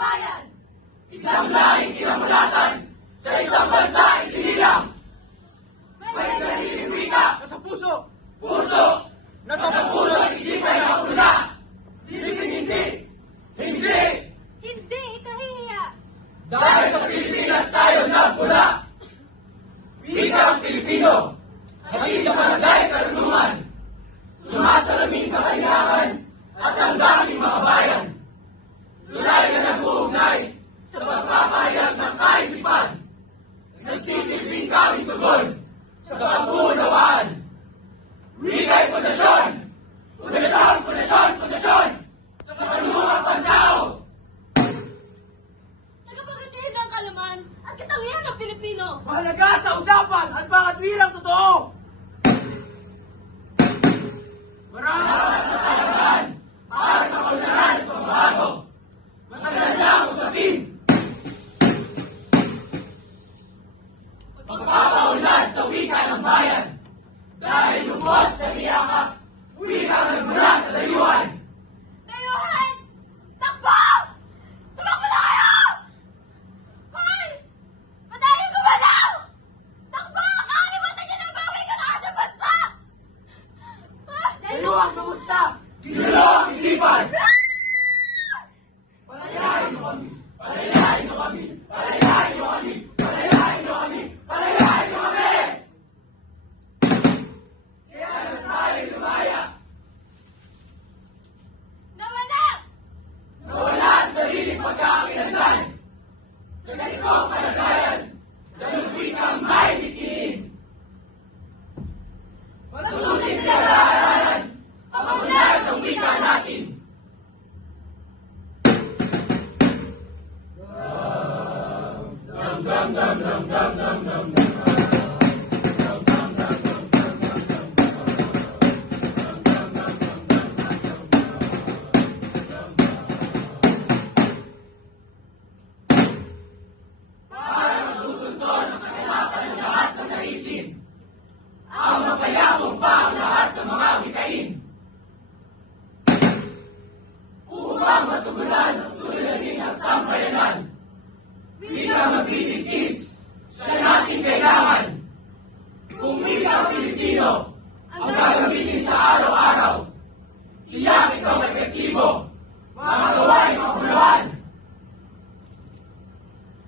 bayan. Isang laing kinamulatan sa isang bansa isinilang. May sariling wika. Nasa puso. Puso. Nasa, Nasa puso at isipan na una. Pilipin hindi. Hindi. Hindi kahihiya. Dahil sa Pilipinas tayo nagpula. Wikang Pilipino. At isa malagay karunungan. Sumasalamin sa kailangan tugon sa pag-uunawaan. Wika'y! Pundasyon, pundasyon, pundasyon! Sa kanungang pantao! Tagapagatihin ng kalaman at katangian ng Pilipino! Mahalaga sa usapan at pangatwirang totoo! Maraming katalagaan para sa kaunlaran at pagbabago. Matagal na ang usapin. Pagpapaunlad sa wika ng bayan. Dahil lubos na biyaka, wika nagmula sa layuan. Dayuhan! Takbo! Tumakbo na kayo! Hoy! Madali gumalaw! Takbo! Kakalimutan niyo na bawi ka na sa bansa! Ah! Layuan, kamusta? Ginalo ang isipan! Palayain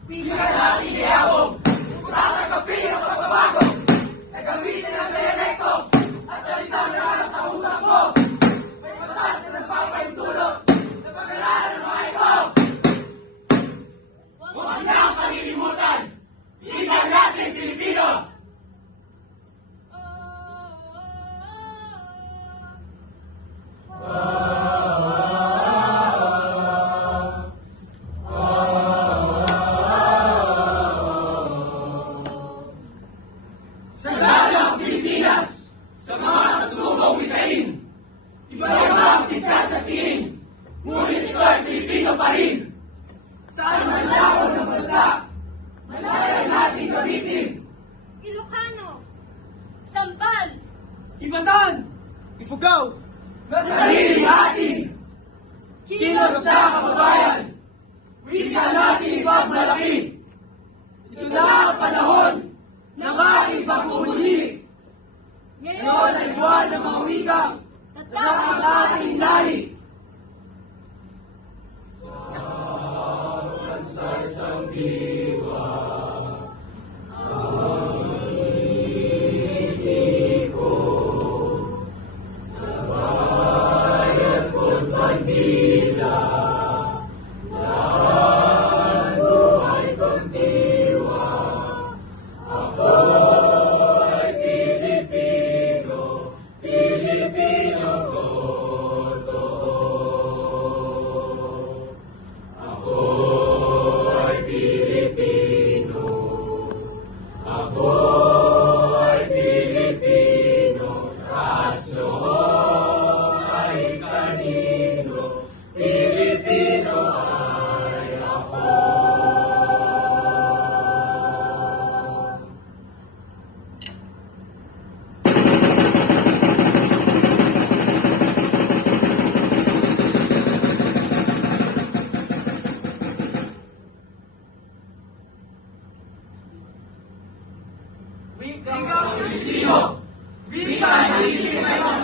Wika Pilipinas, sa mga natutubong wikain, iba-iba ang tigkas sa tingin, ngunit ito ay Pilipino pa rin. Saan man lako ng bansa, malaya natin gamitin. Ilocano! Sampal! Ibatan! Ifugao! Na sarili natin! Kilos na kababayan! Wika natin ipagmalaki! Ito na ang panahon ng ating pagmumuli! Ngayon ay buwan ng mga wikang Tatak sa ating lahi! Wikang Pilipino! Wika mayroon.